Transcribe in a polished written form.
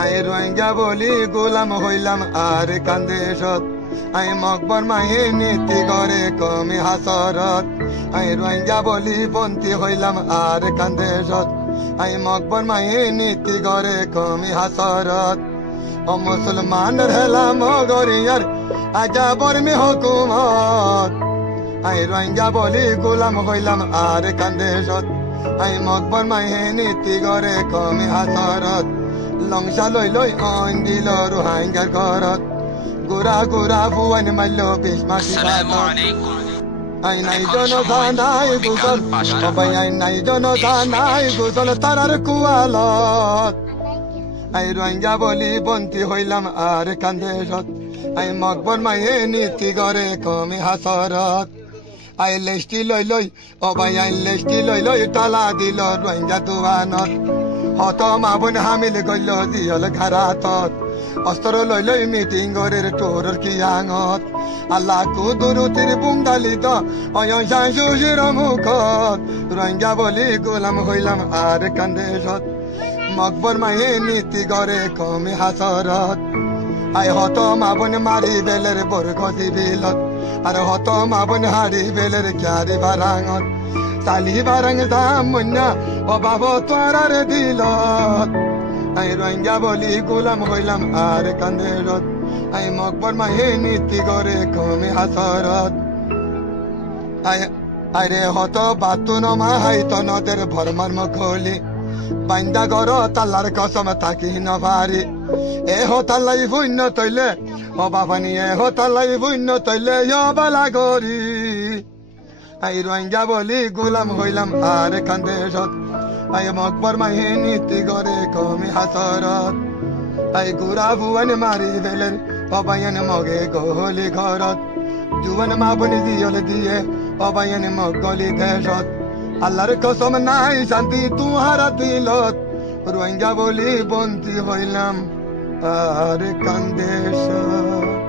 I Rohingya বলি গোলাম হইলাম আর কান্দেশত I মকবর Mahi নীতি করে কমি হাসরত আই রোহিঙ্গা বলি বন্তি হইলাম আর কান্দেশত আই মকবর মাহি নীতি করে কমি হাসরত ও মুসলমানের হেলাম গরিয়ার আজাবর মি হুকুমত আই রোহিঙ্গা বলি গোলাম হইলাম আর কান্দেশত আই মকবর মাহি নীতি করে কমি হাসরত লংসা লই লই অন দিল রোহিঙ্গার ঘরত গুরা গুরা ফুয়ান মাইল বিস্মাতি আই নাই জনতা নাই গুজল সবাই আই নাই জনতা নাই গুজল তারার কুয়ালত আই রোহিঙ্গা বলি বন্তি হইলাম আর কান্দেশত আই মকবর মাহে নীতি করে কমি হাসরত আই লেস্টি লই লই অবাই আই লেস্টি লই লই তালা দিল রোহিঙ্গা দুয়ানত হত মাবুন হামিল গইল দিয়ল ঘারাতত অস্ত্র লই লই মিটিং গরের টোরর কিয়াঙত আল্লাহ কুদুরুতির বুংদালিত অয়সাং সুশির মুখত রোহিঙ্গা বলি গোলাম হইলাম আর কান্দেশত মকবর মাহে নীতি গরে কমি হাসরত আই হত মাবুন মারি বেলের বর্গ দিবিলত আর হত মাবুন হারি বেলের ক্যারি বারাঙত সালি বারাং দাম মুন্না অভাব তোরার দিলত আই রোহিঙ্গা বলি গোলাম হইলাম আর কান্দেশত আই মকবর মাহে নীতি করে কমি হাসরত আরে হত বাতুন মাহাই তনদের ভরমার মুখলি বাইন্দা গর তাল্লার কসম থাকি নভারি এ হতাল্লাই ভুন্য তৈলে ও বাবানি এ হতাল্লাই ভুন্য তৈলে বালা গরি আই রোহিঙ্গা বলি গোলাম হইলাম আর কান্দেশত আই মকবর মাহে নীতি করে কমি হাসরত আই গুরা ভুবন মারি বেলের অবায়ন মগে গহলি ঘরত জুবন মাবনি দিয়ল দিয়ে অবায়ন মগলি দেশত আল্লাহর কসম নাই শান্তি তুহারা দিলত রোহিঙ্গা বলি বন্দি হইলাম আর কান্দেশত।